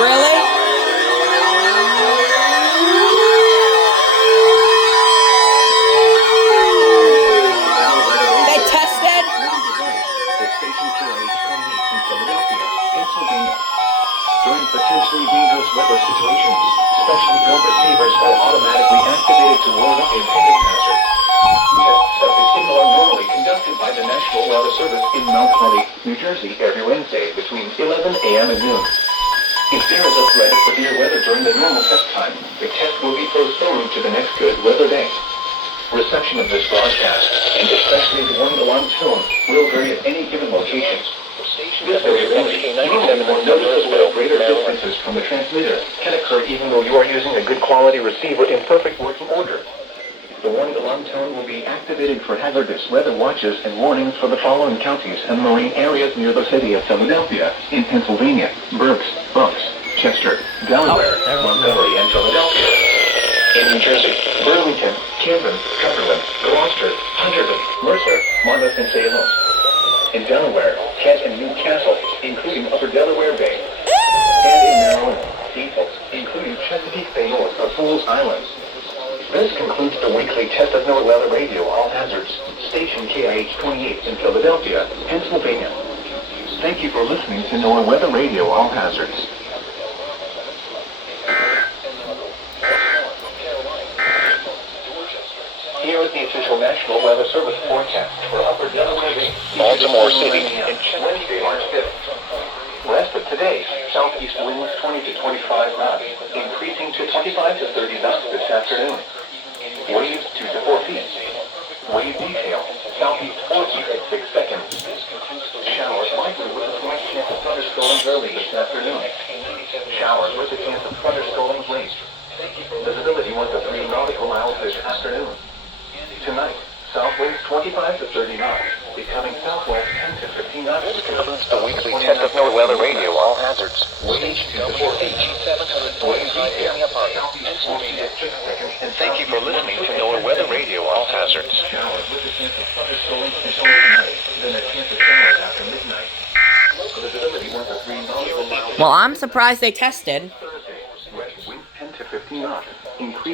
Really? They tested? During potentially dangerous weather situations, special built receivers are automatically activated to warn of impending hazard. Tests of the signal are normally conducted by the National Weather Service in Mount Holly, New Jersey every Wednesday between 11 a.m. and noon. If there is a threat of severe weather during the normal test time, the test will be postponed to the next good weather day. Reception of this broadcast, and especially the one-to-one tone, will vary at any given location. This variability, normally more noticeable at greater distances from the transmitter, can occur even though you are using a good quality receiver in perfect working order. The one-to-one tone will be activated for hazardous weather watches and warnings for the following counties and marine areas near the city of Philadelphia, in Pennsylvania, Berks, Bucks, Chester, Delaware, Montgomery, and Philadelphia. In New Jersey, Burlington, Camden, Cumberland, Gloucester, Hunterdon, Mercer, Monmouth, and Salem. In Delaware, Kent and Newcastle, including Upper Delaware Bay. And in Maryland, Cecil, including Chesapeake Bay north of Fools Island. This concludes the weekly Test of NOAA Weather Radio All Hazards, station KIH-28 in Philadelphia, Pennsylvania. Thank you for listening to NOAA Weather Radio All Hazards. Here is the official National Weather Service forecast for Upper Delaware Bay, Baltimore City, in Wednesday, March 5th. West of today, southeast winds 20 to 25 knots, increasing to 25 to 30 knots this afternoon. Waves 2 to 4 feet. Wave detail, southeast 4 feet at 6 seconds. Showers likely with a slight chance of thunderstorms early this afternoon. Showers with a chance of thunderstorms late. Visibility 1 to 3 nautical miles this afternoon. Tonight, south winds 25 to 30 knots, becoming southwest 10 to 15 knots. This concludes the weekly Test of NOAA Weather Radio All Hazards. Waves 2 to 4 feet. Wave detail, southeast 4 feet at 6 seconds. And thank you for listening to NOAA Weather Radio All Hazards. Showers with a chance of thunderstorms until midnight, then a chance of showers after midnight. Visibility 1 to 3 nautical miles. Well, I'm surprised they tested. Thursday, west winds 10 to 15 knots, increasing